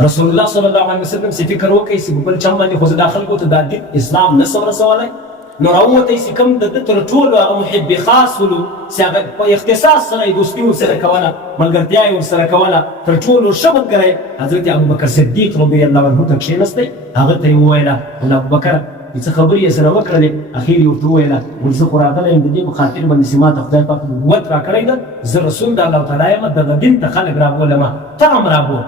رسول الله صلی الله علیه وسلم سی فکر وکړي چې بل چا باندې خو داخل کو ته د دین اسلام نه سم رسولای نو راوته چې کوم د تر ټولو هغه محب خاص ولو چې هغه په اختصاص سره دوستي ورسره کوله ملګرتیا یې ورسره کوله تر ټولو ښه ملګری حضرت ابوبکر صدیق رضی الله عنه ته کښېنستی هغه ته یې وویله ابوبکر څه خبرې یې سره وکړلې اخر یې ورته وویله وایي زه خو راغلی یم د دې په خاطر باندې چې ما ته خدای پاک نبوت راکړی ده زه رسول د الله تعالی یم دغه دین ته خلک رابولمه ته هم رابول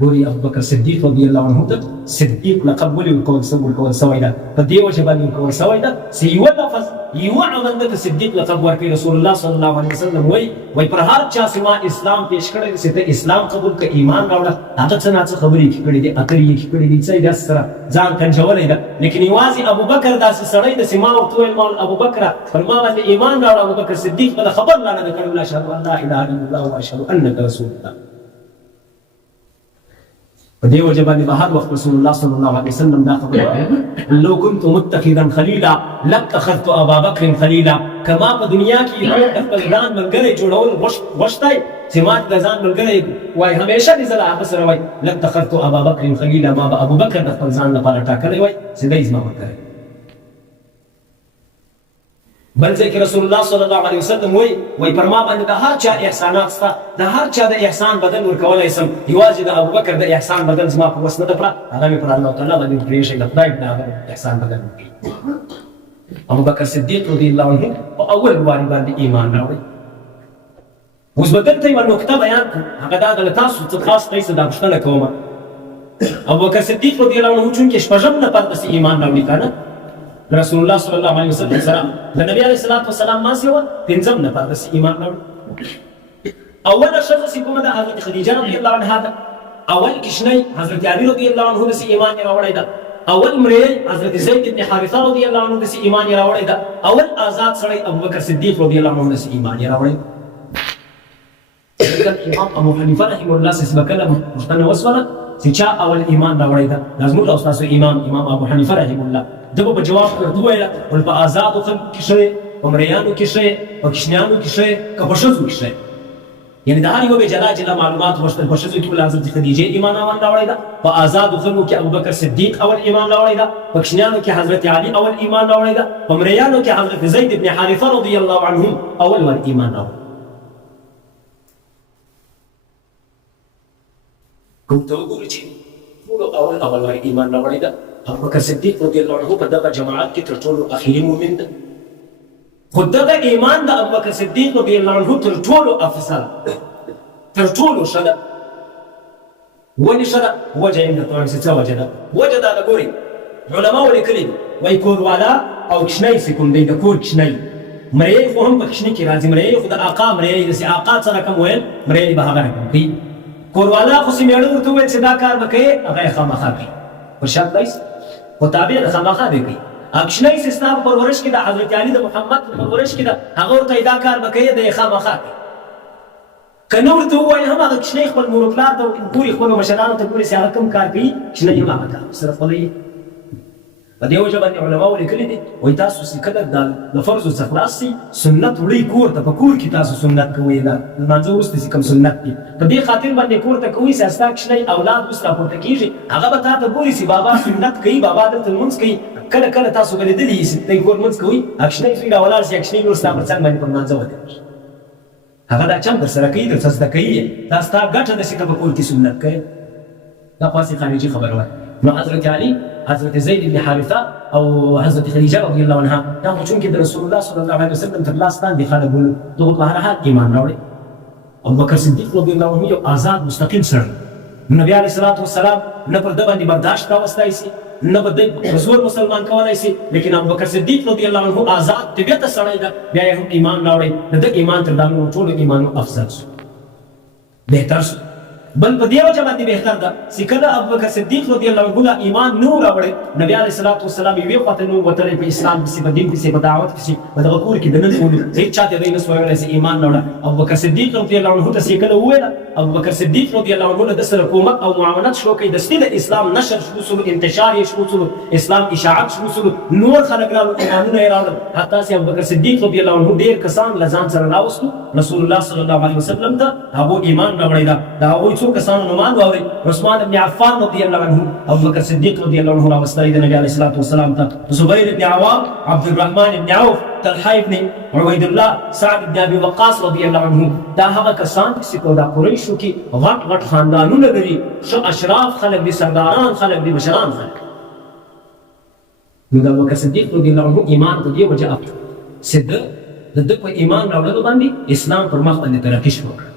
ګوري ابوبکر صدیق رضی الله عنه ته صدیق لقب ولې ورکول سوی ده په دې وجه باندې ورکول سوی ده چې یوه لفظ یوه عمل ده ته صدیق لقب ورکوي رسول الله صلی الله علیه وسلم وایي پر هر چا چې ما اسلام پیش کړی دی چې ته اسلام قبول کړه ایمان راوړه هغه څه ناڅه خبرې یې کړي دي اترې یې کړي دي څه یې داسې سره ځان کنجولی ده لیکن یوازې ابوبکر داسې سړی ده چې ما ورته وویل ما ابوبکره پر ما باندې ایمان راوړه ابوبکر صدیق بله خبر لا نه ده کړی اشهد ان لا اله الا الله واشهد انک رسول الله په دې وجه باندې به هر وخت رسول الله صلی الله علیه وسلم دا خبره کوي لو كنت متخذا خلیلا لاتخذت ابا بکر خلیلا کما په دنیا کې خپل ځان ملګری جوړول غوښتی چې ما د ځان ملګری وای همیشه دې زه له هغه سره وای لاتخذت ابا بکر خلیلا ما به ابو بکر د خپل ځان لپاره ټاکلی وای چې دی زما ملګری بل ځای کې رسول الله صلی الله علیه وسلم وای پر ما باندې د هر چا احسانات شته د هر چا د احسان بدل ورکولی سم یوازې د ابوبکر د احسان بدل زما په وس نه ده پړه هغه مې پر الله تعالی باندې پرېښی د خدای د هغه احسان بدل وکړي ابوبکر صدیق رضی الله عنه په اول واري باندې ایمان راوړی اوس به دلته یوه نکته بیان کړو هغه دا ده له تاسو څه خاص قیسه دا پوښتنه کومه ابوبکر صدیق رضی الله عنه چونکې شپږم نفر پسې ایمان راوړي که نه رسول الله صلی الله علیه وسلم سره د نبی علیه الصلاة والسلام ماسې وه پنځم نفر داسې ایمان راوړي اوله ښځه چې کومه ده حضرت خدیجه رضی الله عنها ده اول کشنی حضرت علی رضی الله عنه داسې ایمان یې راوړی ده اول مریی حضرت زید بن حارثه رضی الله عنه داسې ایمان یې راوړی ده اول آزاد سړی ابوبکر صدیق رضی الله عنه داسې ایمان یې راوړی امام ابو حنیفه رحمه الله چې به کله پوښتنه وسوله چې چا اول ایمان راوړی ده دا زموږ او ستاسو امام ابو حنیفه رحمه الله ده به په جواب ورته وویله ول په آزادو خلکو کې ښه په مریانو کې ښه په کوچنیانو کې ښه که په ښځو کې ښه یعنې د هر یوه به جلا جلا معلومات غوښتل په ښځو کې ول حضرت خدیجې ایمان اول راوړی ده په آزادو خلکو کې ابوبکر صدیق اول ایمان راوړی ده په کوچنیانو کې حضرت علي اول ایمان راوړی ده په مریانو کې حضرت زید بن حارثه رضی الله عنهم اول ور ایمان راوړی کوم ته وګورئ چې ټولو اول ور ایمان راوړی ده ابوبکر صدیق رضی الله عنه په دغه جماعت کې تر ټولو اخري مؤمن ده خو دغه ایمان د ابوبکر صدیق رضی الله عنه تر ټولو افضل تر ټولو ښه ده ولې ښه ده وجه یې درته وایم چې څه وجه ده وجه دا ده ګورئ علماو لیکلي دي وایي کوروالا او کشنی چې کوم دی د کور کشنی مریی خو هم په کشني کې راځي مریی خو د آقا مریی داسې آقا څه رقم ویل مریی به هغه رقم کوي کوروالا خو چې مېړه ورته وویل چې دا کار به کوې هغه یې خامخا کوي پر شرط دی خو تابع د خامخا دی کوي اکشنی چې ستا په پرورش کې د حضرت علي د محمد په پرورش کې ده هغه ورته دا کار به کوې د یې خامخا کوي که نه ورته ووایي هم هغه کشنی خپل مور و پلار ته ګوري خپلو مشرانو ته ګوري چې هغه کوم کار کوي کشنی هم هغه کار سره خپله یې په دې وجه باندې علماو لیکلي دي وایي تاسو چې کله د فرضو څخه خلاص شئ سنت وړئ کور ته په کور کې تاسو سنت کوئ د لمانځه وروسته چې کوم سنت دي په دې خاطر باندې کور ته کوئ چې ستا کشنی اولاد اوس راپورته کېږي هغه به تا ته ګوري چې بابا سنت کوي بابا دلته لمونځ کوي کله کله تاسو به لیدلي چې دی کور لمونځ کوئ کشنی زوی راولاړ شي کشنی لور ستا پر څنګ باندې په لمانځه ودرېږي هغه دا چم درسره کوي درته زده کوي دا ستا ګټه ده چې ته په کور کې سنت کوې دا خو هسې خارجي خبره وه نو حضرت علي حضرت زید بن حارثه او حضرت خدیجه رضی الله عنها دا خو چونکې د رسول الله صلی الله علیه وسلم تر لاس لاندې خلک ول دغو په هر حال ایمان راوړي ابوبکر صدیق رضی الله عنه یو آزاد مستقیم سړی نبی علیه الصلاة والسلام نه پر ده باندې برداشت راوستی شي نه به دی په زور مسلمان کولی شي لیکن ابوبکر صدیق رضی الله عنه آزاد طبیعته سړی ده بیا یې هم ایمان راوړی د ده ایمان تر دا نورو ټولو ایمانو افضل شو بهتر شو بل په دې وجه باندې بهتر ده چې کله ابوبکر صدیق رضی الله عنه ایمان نه و راوړی نبی علیه الصلاة والسلام یوې خواته نه و وتلی په اسلام پسې په دین پسې په دعوت پسې په دغه کور کې دننه ولو هېڅ چا ته دی نه سو ویلی چې ایمان راوړه ابوبکر صدیق رضی الله عنه ته چې کله وویله ابوبکر صدیق رضی الله عنه له ده سره کومک او معاونت شروع کوي دستي د اسلام نشر شروع شو انتشار یې شروع شو اسلام اشاعت شروع شو نور خلک راغلل ایمانونه یې راوړل حتی چې ابوبکر صدیق رضی الله عنه ډېر کسان له ځان سره راوستو رسول الله صلی الله علیه وسلم ته هغو ایمان راوړی ده د هغوی څو څو کسانو نومان واوري. عثمان بن عفان رضی الله عنه، ابوبکر صدیق رضی الله عنه راوستلی د نبی علیه الصلاة والسلام ته، زبیر بن عوام، عبدالرحمن بن عوف، طلحه بن عبید الله، سعد بن ابي وقاص رضی الله عنه. دا هغه کسان چې په قریشو کې غټ غټ خاندانونه لري، ښه اشراف خلک دي، سرداران خلک دي، مشران خلک. نو د ابوبکر صدیق رضی الله عنه ایمان په دې وجه چې د ده په ایمان راوړلو باندې اسلام پر مخ باندې ترقي شروع کړه.